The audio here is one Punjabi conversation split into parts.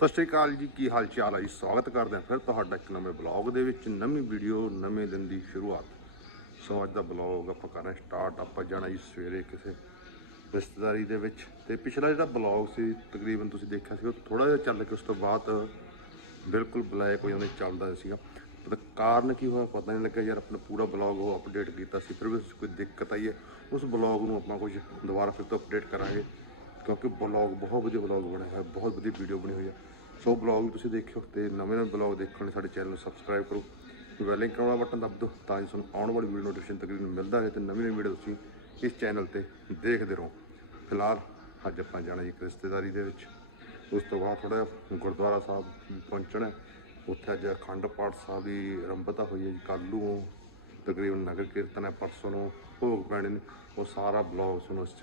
ਸਤਿ ਸ਼੍ਰੀ ਅਕਾਲ ਜੀ, ਕੀ ਹਾਲ ਚਾਲ ਹੈ ਜੀ? ਸਵਾਗਤ ਕਰਦੇ ਹਾਂ ਫਿਰ ਤੁਹਾਡਾ ਇੱਕ ਨਵੇਂ ਬਲੌਗ ਦੇ ਵਿੱਚ, ਨਵੀਂ ਵੀਡੀਓ, ਨਵੇਂ ਦਿਨ ਦੀ ਸ਼ੁਰੂਆਤ। ਸੋ ਅੱਜ ਦਾ ਬਲੌਗ ਆਪਾਂ ਕਰ ਸਟਾਰਟ, ਆਪਾਂ ਜਾਣਾ ਜੀ ਸਵੇਰੇ ਕਿਸੇ ਰਿਸ਼ਤੇਦਾਰੀ ਦੇ ਵਿੱਚ। ਤੇ ਪਿਛਲਾ ਜਿਹੜਾ ਬਲੌਗ ਸੀ, ਤਕਰੀਬਨ ਤੁਸੀਂ ਦੇਖਿਆ ਸੀ, ਉਹ ਥੋੜਾ ਜਿਹਾ ਚੱਲ ਕੇ ਉਸ ਤੋਂ ਬਾਅਦ ਬਿਲਕੁਲ ਬਲੈਕ ਹੋ ਜਾਂਦੇ, ਚੱਲਦਾ ਸੀਗਾ। ਪਰ ਕਾਰਨ ਕੀ ਹੋਇਆ ਪਤਾ ਨਹੀਂ ਲੱਗਿਆ ਯਾਰ, ਆਪਣਾ ਪੂਰਾ ਬਲੌਗ ਉਹ ਅਪਡੇਟ ਕੀਤਾ ਸੀ, ਫਿਰ ਵੀ ਕੋਈ ਦਿੱਕਤ ਆਈ ਹੈ। ਉਸ ਬਲੌਗ ਨੂੰ ਆਪਾਂ ਕੁਝ ਦੁਬਾਰਾ ਫਿਰ ਤੋਂ ਅਪਡੇਟ ਕਰਾਂਗੇ, ਕਿਉਂਕਿ ਬਲੌਗ ਬਹੁਤ ਵਧੀਆ ਬਲੌਗ ਬਣਿਆ ਹੋਇਆ, ਬਹੁਤ ਵਧੀਆ ਵੀਡੀਓ ਬਣੀ ਹੋਈ ਹੈ। ਸੋ ਬਲੌਗ ਵੀ ਤੁਸੀਂ ਦੇਖਿਓ ਤੇ ਨਵੇਂ ਨਵੇਂ ਬਲੌਗ ਦੇਖਣ ਲਈ ਸਾਡੇ ਚੈਨਲ ਨੂੰ ਸਬਸਕ੍ਰਾਈਬ ਕਰੋ। ਬੈਲ ਆਈਕਨ ਵਾਲਾ ਬਟਨ ਦਬ ਦਿਓ ਤਾਂ ਕਿ ਤੁਹਾਨੂੰ ਆਉਣ ਵਾਲੀ ਵੀਡੀਓ ਨੋਟੀਫਿਕੇਸ਼ਨ ਤਕਰੀਬਨ ਮਿਲਦਾ ਰਹੇ ਤੇ ਨਵੀਂ ਨਵੀਂ ਵੀਡੀਓ ਤੁਸੀਂ ਇਸ ਚੈਨਲ ਤੇ ਦੇਖਦੇ ਰਹੋ। ਫਿਲਹਾਲ ਅੱਜ ਆਪਾਂ ਜਾਣਾ ਜੀ ਇੱਕ ਰਿਸ਼ਤੇਦਾਰੀ ਦੇ ਵਿੱਚ। ਉਸ ਤੋਂ ਬਾਅਦ ਥੋੜਾ ਗੁਰਦੁਆਰਾ ਸਾਹਿਬ ਪਹੁੰਚਣਾ ਉੱਥੇ ਅੱਜ ਅਖੰਡ ਪਾਠ ਸਾਹਿਬ ਦੀ ਆਰੰਭਤਾ ਹੋਈ ਹੈ ਜੀ। ਕੱਲ੍ਹ ਨੂੰ ਤਕਰੀਬਨ ਨਗਰ ਕੀਰਤਨ ਹੈ, ਪਰਸੋਂ ਨੂੰ ਭੋਗ ਪੈਣੇ ਨੇ। ਉਹ ਸਾਰਾ ਬਲੌਗ ਤੁਹਾਨੂੰ ਇਸ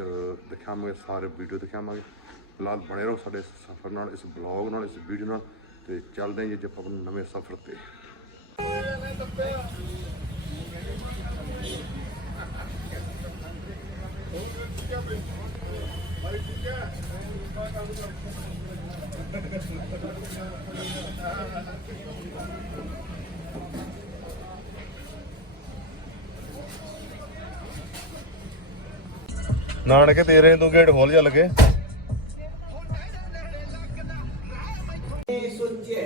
ਦਿਖਾਵਾਂਗੇ, ਸਾਰੇ ਵੀਡੀਓ ਦਿਖਾਵਾਂਗੇ। ਫਿਲਹਾਲ ਬਣੇ ਰਹੋ ਸਾਡੇ ਸਫ਼ਰ ਨਾਲ, ਇਸ ਬਲੌਗ ਨਾਲ, ਇਸ ਵੀਡੀਓ ਨਾਲ ਤੇ ਚੱਲਦੇ ਹਾਂ ਜੀ ਅੱਜ ਆਪਾਂ ਆਪਣੇ ਨਵੇਂ ਸਫ਼ਰ ਤੇ। ਨਾਨਕੇ ਤੇਰੇ ਤੂੰ ਗੇਟ ਖੋਲ ਜਾ ਲਗੇ। ਇਹ ਸੋਚਿਆ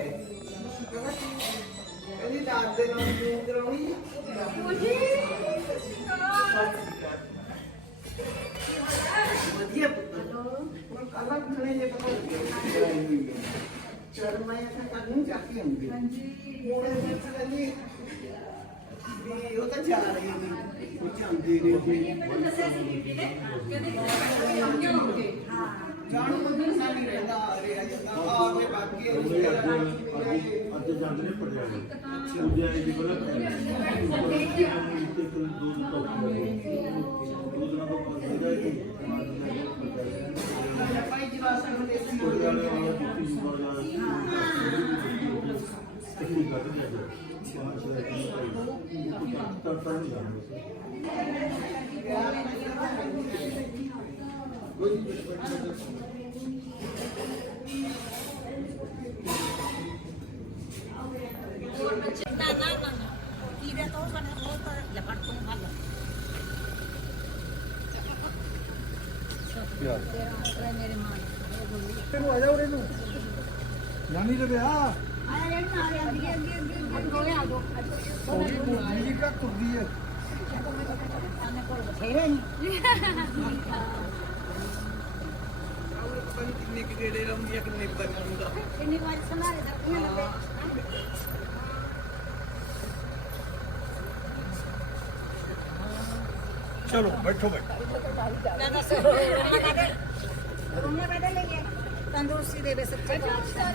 ਕਹਿੰਦੀ ਦਾਦ ਦੇ ਨਾਲ ਜੂਨ ਕਰਾਉਣੀ ਵਧੀਆ ਪੁੱਤ ਹੁਣ ਕੱਲਾ ਖਣੇ ਜੇ ਪਤਾ ਚਲ ਮੈਂ ਤਾਂ ਕੱਲ ਜਾ ਕੇ ਆਉਂਗੀ ਹਾਂਜੀ ਉਹ ਕਹਿੰਦੀ ਵੀ ਉਹ ਤਾਂ ਜਾ ਰਹੀ ਹੈ। ਉਹ ਜਾਂਦੀ ਨੇ ਜਾਣ ਨੂੰ ਨਹੀਂ ਸਾਡੀ ਰਹਿੰਦਾ ਆ ਰਿਹਾ ਜਿੱਦਾਂ ਆ ਕੇ ਬਾਕੀ ਅੱਜ ਜਾਂਦੇ ਨੇ ਪਟਿਆਲੇ ਪੂਜਾ ਇਹ ਦੀ ਬੜਾ ਪਟਿਆਲੇ ਤੇ ਕੋਈ ਦੋ ਦਿਨ ਤੋਂ ਦੋ ਦਿਨਾਂ ਤੋਂ ਪਹੁੰਚੇਗਾ ਕਿ ਭਾਈ ਜਵਾਸ ਨੂੰ ਦੇਖੀ ਪਟਿਆਲੇ ਵਾਲਾ ਦਿੱਤੀ ਵਾਲਾ ਤਕਲੀ ਕਰਦੇ ਨੇ ਬਾਹਰ ਚਲੇ ਗਏ ਤਾਂ ਤਾਂ ਨਹੀਂ ਜਾਂਦੇ ਨਾ ਨਾ ਨਾ ਕੀੜੇ ਤੋਂ ਸਾਨੂੰ ਉਹ ਤਾਂ ਲਪੜ ਤੋਂ ਹੱਲ ਮੇਰੇ ਮਾਂ ਤੈਨੂੰ ਆ ਜਾ ਉਰੇ ਨੂੰ ਆ ਦੋ ਉਹਦੀ ਬੋਲੀ ਜੀ ਕਾ ਤੁਰਦੀ ਹੈ ਕਿੰਨੇ ਕਿ ਗੇੜੇ ਲਾਉਂਦੀ ਆ? ਕਿੰਨੇ ਪਤਾ ਨਹੀਂ ਹੁੰਦਾ ਕਿੰਨੀ ਵਾਰ ਸੰਭਾਲੇ ਦਾ ਕਿੰਨੇ ਲੱਗੇ? ਚਲੋ ਬੈਠੋ ਬੈਠੋ। ਮੈਂ ਦੱਸ ਲਈਏ ਤੰਦਰੁਸਤੀ ਦੇਵੇ ਸੱਚੇ ਪਾਤਸ਼ਾਹ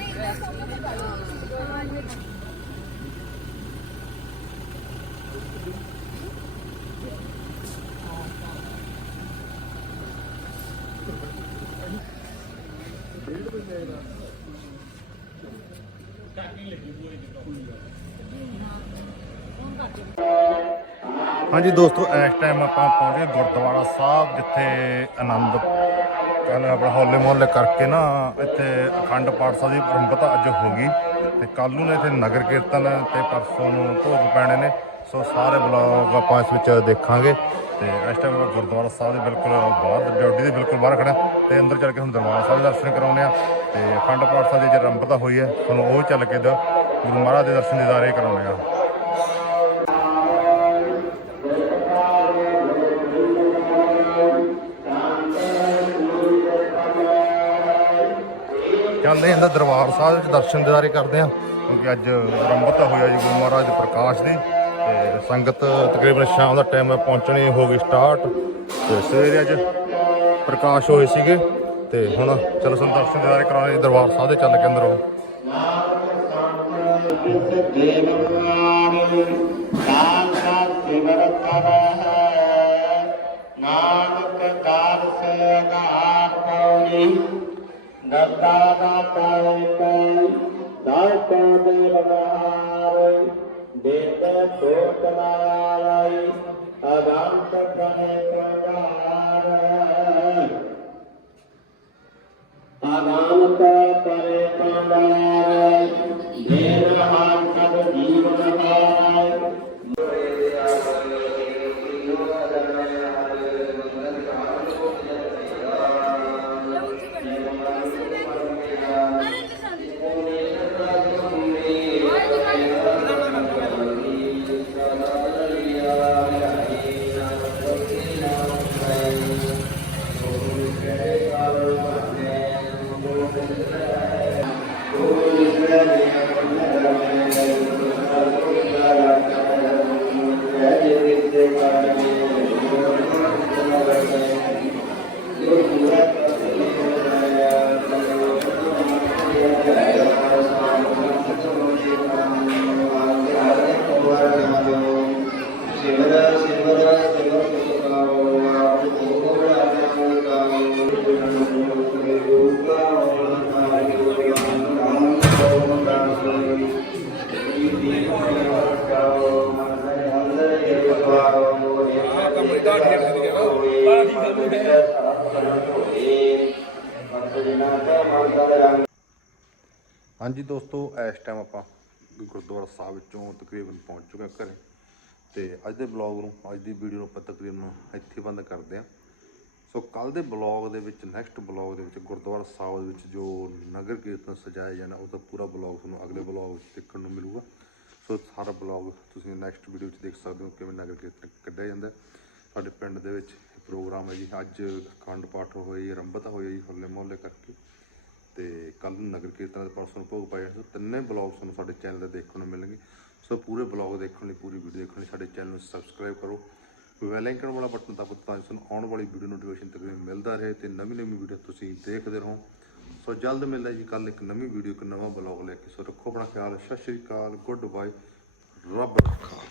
ਹਾਂਜੀ ਦੋਸਤੋ, ਇਸ ਟਾਈਮ ਆਪਾਂ ਪਹੁੰਚੇ ਗੁਰਦੁਆਰਾ ਸਾਹਿਬ, ਜਿੱਥੇ ਆਨੰਦ, ਕਹਿੰਦੇ ਆਪਣਾ ਹੋਲੇ ਮੁਹੱਲੇ ਕਰਕੇ ਨਾ ਇੱਥੇ ਅਖੰਡ ਪਾਠ ਸਾਹਿਬ ਦੀ ਪਰੰਪਰਾ ਅੱਜ ਹੋ ਗਈ ਤੇ ਕੱਲ ਨੂੰ ਇੱਥੇ ਨਗਰ ਕੀਰਤਨ ਤੇ ਪਰਸੋਂ ਨੂੰ ਭੋਗ ਪੈਣੇ ਨੇ। ਸੋ ਸਾਰੇ ਬਲੌਗ ਆਪਾਂ ਇਸ ਵਿੱਚ ਦੇਖਾਂਗੇ ਤੇ ਇਸ ਟਾਈਮ ਆਪਾਂ ਗੁਰਦੁਆਰਾ ਸਾਹਿਬ ਦੇ ਬਿਲਕੁਲ ਬਾਹਰ, ਡਿਊਟੀ ਦੇ ਬਿਲਕੁਲ ਬਾਹਰ ਖੜਾ ਤੇ ਅੰਦਰ ਚੱਲ ਕੇ ਹੁਣ ਦਰਬਾਰ ਸਾਹਿਬ ਦੇ ਦਰਸ਼ਨ ਕਰਾਉਂਦੇ ਆ ਤੇ ਅਖੰਡ ਪਾਠ ਸਾਹਿਬ ਦੀ ਜੇ ਆਰੰਭਤਾ ਹੋਈ ਹੈ ਤੁਹਾਨੂੰ ਉਹ ਚੱਲ ਕੇ ਦ ਗੁਰੂ ਮਹਾਰਾਜ ਦੇ ਦਰਸ਼ਨ ਦਿਦਾਰੇ ਕਰਾਉਂਦੇ ਆ ਚੱਲਦੇ ਹਾਂ ਦਰਬਾਰ ਸਾਹਿਬ ਵਿੱਚ ਦਰਸ਼ਨ ਦਿਦਾਰੇ ਕਰਦੇ ਹਾਂ ਕਿਉਂਕਿ ਅੱਜ ਆਰੰਭਤਾ ਹੋਇਆ ਜੀ ਗੁਰੂ ਮਹਾਰਾਜ ਦੇ ਪ੍ਰਕਾਸ਼ ਦੀ ਤੇ ਸੰਗਤ ਤਕਰੀਬਨ ਸ਼ਾਮ ਦਾ ਟਾਈਮ ਹੈ ਪਹੁੰਚਣੀ ਹੋ ਗਈ ਸਟਾਰਟ ਤੇ ਸਵੇਰੇ ਅੱਜ ਪ੍ਰਕਾਸ਼ ਹੋਏ ਸੀਗੇ ਤੇ ਹੁਣ ਚਲੋ ਸਾਨੂੰ ਦਰਸ਼ਨ ਦਿਦਾਰੇ ਕਰਾਉਣੇ ਦਰਬਾਰ ਸਾਹਿਬ ਦੇ ਚੱਲ ਕੇ ਅੰਦਰੋਂ। ਨਾਨਕ ਕਾਰ ਸੇ ਅਗਾਹ ਪੌਣੀ ਦਰਦਾ ਦਾਤਾ ਕੋਈ ਦਾਤਾ ਦੇ ਬਨਾਰ ਦੇਤੇ ਸੋਤ ਨਾਰਾਇ ਅਗੰਤ ਪ੍ਰਣੇ ਪ੍ਰਗਾਰ ਹਾਂਜੀ ਦੋਸਤੋ, ਇਸ ਟਾਈਮ ਆਪਾਂ ਗੁਰਦੁਆਰਾ ਸਾਹਿਬ ਵਿੱਚੋਂ ਤਕਰੀਬਨ ਪਹੁੰਚ ਚੁੱਕੇ ਹਾਂ ਘਰੇ। ਤੇ ਅੱਜ ਦੇ ਬਲੌਗ ਨੂੰ, ਅੱਜ ਦੀ ਵੀਡੀਓ ਨੂੰ ਆਪਾਂ ਤਕਰੀਬਨ ਇੱਥੇ ਬੰਦ ਕਰਦੇ ਹਾਂ। ਸੋ ਕੱਲ ਦੇ ਬਲੌਗ ਦੇ ਵਿੱਚ ਨੈਕਸਟ ਬਲੌਗ ਦੇ ਵਿੱਚ, ਗੁਰਦੁਆਰਾ ਸਾਹਿਬ ਦੇ ਵਿੱਚ ਜੋ ਨਗਰ ਕੀਰਤਨ ਸਜਾਇਆ ਜਾਣਾ ਉਹਦਾ ਪੂਰਾ ਬਲੌਗ ਤੁਹਾਨੂੰ ਅਗਲੇ ਬਲੌਗ ਵਿੱਚ ਦੇਖਣ ਨੂੰ ਮਿਲੂਗਾ। ਸੋ ਸਾਰਾ ਬਲੌਗ ਤੁਸੀਂ ਨੈਕਸਟ ਵੀਡੀਓ ਵਿੱਚ ਦੇਖ ਸਕਦੇ ਹੋ, ਕਿਵੇਂ ਨਗਰ ਕੀਰਤਨ ਕੱਢਿਆ ਜਾਂਦਾ ਸਾਡੇ ਪਿੰਡ ਦੇ ਵਿੱਚ ਪ੍ਰੋਗਰਾਮ ਹੈ ਜੀ, ਅੱਜ ਅਖੰਡ ਪਾਠ ਹੋਏ ਆਰੰਭਤਾ ਹੋਈ ਹੈ ਜੀ, ਹੋਲੇ ਮਹੱਲੇ ਕਰਕੇ। ਤੇ ਕੱਲ ਨੂੰ ਨਗਰ ਕੀਰਤਨ ਦੇ ਪਰਸੋਂ ਭੋਗ ਪਾਇਆ ਸੋ ਤਿੰਨੇ ਬਲੌਗ ਤੁਹਾਨੂੰ ਸਾਡੇ ਚੈਨਲ ਤੇ ਦੇਖਣ ਨੂੰ ਮਿਲਣਗੇ। ਸੋ ਪੂਰੇ ਬਲੌਗ ਦੇਖਣ ਲਈ, ਪੂਰੀ ਵੀਡੀਓ ਦੇਖਣ ਲਈ ਸਾਡੇ ਚੈਨਲ ਨੂੰ ਸਬਸਕ੍ਰਾਈਬ ਕਰੋ। ਬੈਲ ਆਈਕਨ ਵਾਲਾ ਬਟਨ ਦਬਾਓ ਤਾਂ ਤੁਹਾਨੂੰ ਆਉਣ ਵਾਲੀ ਵੀਡੀਓ ਨੋਟੀਫਿਕੇਸ਼ਨ ਤੱਕ ਮਿਲਦਾ ਰਹੇ ਤੇ ਨਵੀਂ ਨਵੀਂ ਵੀਡੀਓ ਤੁਸੀਂ ਦੇਖਦੇ ਰਹੋ। ਸੋ ਜਲਦ ਮਿਲਦਾ ਜੀ ਕੱਲ ਇੱਕ ਨਵੀਂ ਵੀਡੀਓ, ਇੱਕ ਨਵਾਂ ਬਲੌਗ ਲੈ ਕੇ। ਸੋ ਰੱਖੋ ਆਪਣਾ ਖਿਆਲ। ਸਤਿ ਸ਼੍ਰੀ ਅਕਾਲ। Good bye. ਰੱਬ ਰੱਖਾ।